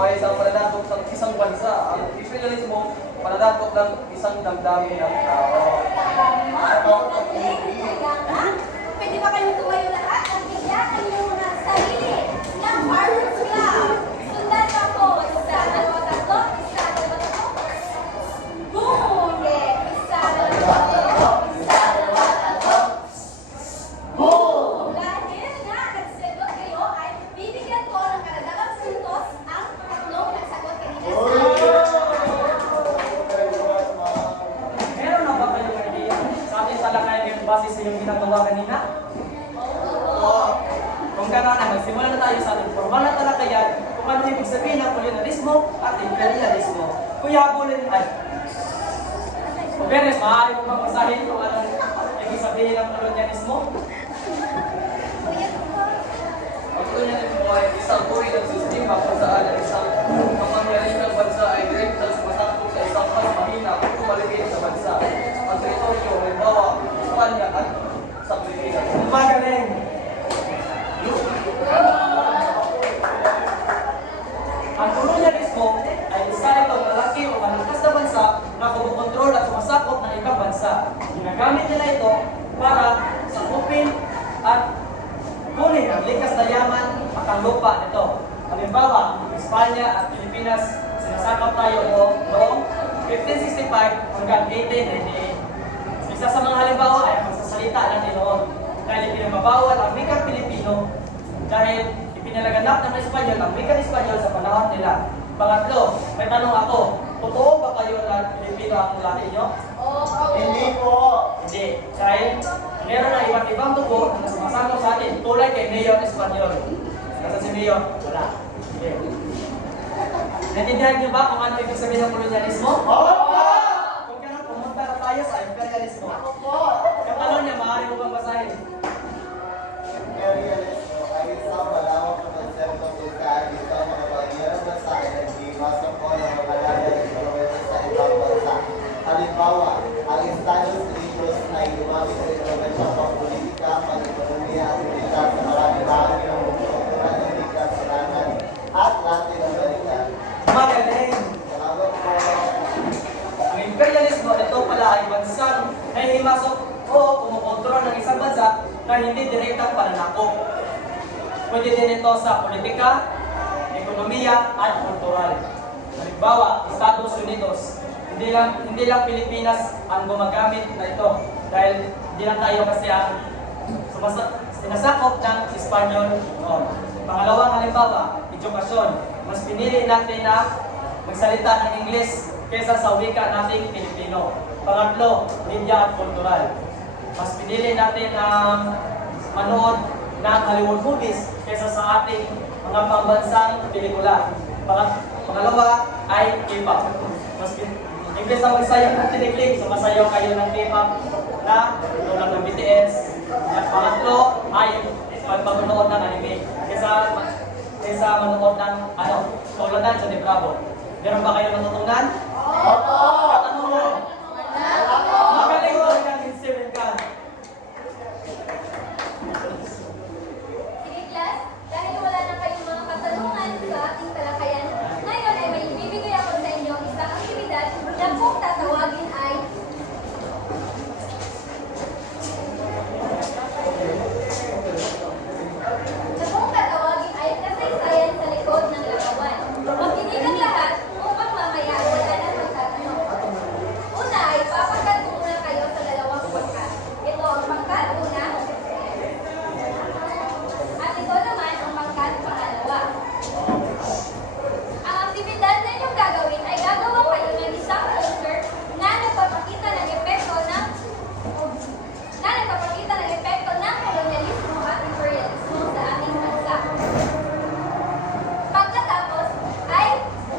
ay isang pananatok ng isang bansa. Ang imperialismo, pananatok ng isang damdamin ng tao. Pwede ba kayong tumayo lahat at bigyan ang inyong mga sarili ng Farmers Club? Sundan ako. Isa, dalawa, tatlo. Isa, dalawa, tatlo. Boom! Isa, dalawa, tatlo. Isa, dalawa, tatlo. Boom! Dahil nga nagsagot kayo ay bibigyan ko ng karagdagang puntos ang tatlong nagsagot kanina Meron na ba kayong idea sa ating talakayan yung base sa iyong ginagawa kanina? Kung gano'n na, magsimula na tayo sa ating formal na talakayan kung ano ibig sabihin ng kolonyalismo at imperialismo. Kuya, habulin ay... Beres, maaari mo bang basahin kung ano ibig sabihin ng kolonyalismo? Ang kolonyalismo ay isang uri ng sistema kung saan ang isang pamangyaring bansa ay direktang sumasakop sa isang mas mahina o kumaligid sa bansa. Ang teritoryo, halimbawa, Espanya at sa Pilipinas. Magaling! Ang kolonyalismo ay isa itong malaki o malakas na bansa na kumukontrol at sumasakop ng ibang bansa. Ginagamit nila ito para sakupin at kunin ang likas na yaman at ang lupa nito. Halimbawa, Espanya at Pilipinas, sinasakop tayo noong 1565 hanggang 1898. Isa sa mga halimbawa ay ang pagsasalita natin noon dahil ipinamabawal ang wikang Pilipino dahil ipinalaganap ng Espanyol ang wikang Espanyol sa panahon nila. Pangatlo, may tanong ako, totoo ba kayo na Pilipino ang lahi nyo? Hindi po. Hindi. Dahil meron na iba't ibang dugo na sumasama sa atin tulad kay Mayor Espanyol. Nasa si Mayor? Wala. Sige. Naintindihan niyo ba kung ano ibig sabihin ng kolonyalismo? Kung gano'n, pumunta na tayo sa imperialismo. Katanong niya, maaari mo bang basahin? Imperialismo ay isang malawak na konsepto kung saan isang mga bagyerang bansa ay nagdimasok ko ng mga layang impluwensya sa ibang bansa. Halimbawa, ang Estados Unidos ay gumamit sa impluwensya pang-politika, pang-ekonomiya at militar sa maraming bahagi ng mundo tulad ng Amerika, Salaman at Latin America. Magaling! Salamat po. Ang imperialismo, ito pala ay bansang nahihimasok o kumukontrol ng isang bansa na hindi direktang pananakop. Pwede din ito sa politika, ekonomiya, at kultural. Halimbawa, Estados Unidos. Hindi lang Pilipinas ang gumagamit na ito dahil hindi lang tayo kasi ang sinasakop ng Espanyol noon. Pangalawang halimbawa, edukasyon. Mas pinili natin na magsalita ng English kaysa sa wika nating Pilipino. Pangatlo, media at kultural. Mas pinili natin manood ng Hollywood movies kaysa sa ating mga pambansang pelikula. Pangalawa ay K-pop. Imbes na magsayaw ng tiniklik, sumasayaw kayo ng K-pop na tulad ng BTS. At pangatlo ay pagpapanood ng anime. Kaysa manood ng tulad sa Johnny Bravo. Meron ba kayo natutunan? Opo! Katanungan? Magaling ko rin ang instrument ka. Sige class, dahil wala na kayong mga katanungan sa ating talakayan, ngayon ay may ibibigay ako sa inyo isang aktibidad na kung tatawagin ay kasaysayan sa likod ng larawan. Makinig ang lahat upang mamaya wala na magtatanong. Una ay papagkat muna kayo sa dalawang pangkat. Ito ang pangkat una at ito naman ang pangkat pangalawa. Ang aktibidad na inyong gagawin ay gagawa kayo ng isang poster na nagpapakita ng epekto ng kolonyalismo at imperialismo sa ating bansa. Pagkatapos ay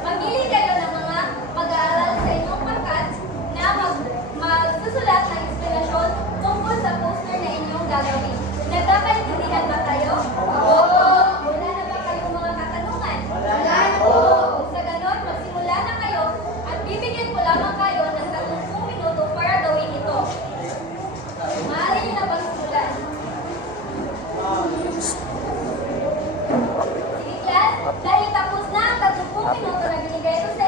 mamili kayo ng mga mag-aaral sa inyong pangkat na magsusulat ng explanation tungkol sa poster na inyong gagawin. Nagkakaintindihan ba kayo? Oo! Wala na ba kayong mga katanungan? Wala na po! Kung sa ganon, magsimula na kayo at bibigyan ko lamang kayo ng 30 minuto para gawin ito. Maaari nyo na bang simulan? Sige class, dahil tapos na ang 30 Kung minuto na binigay ito sa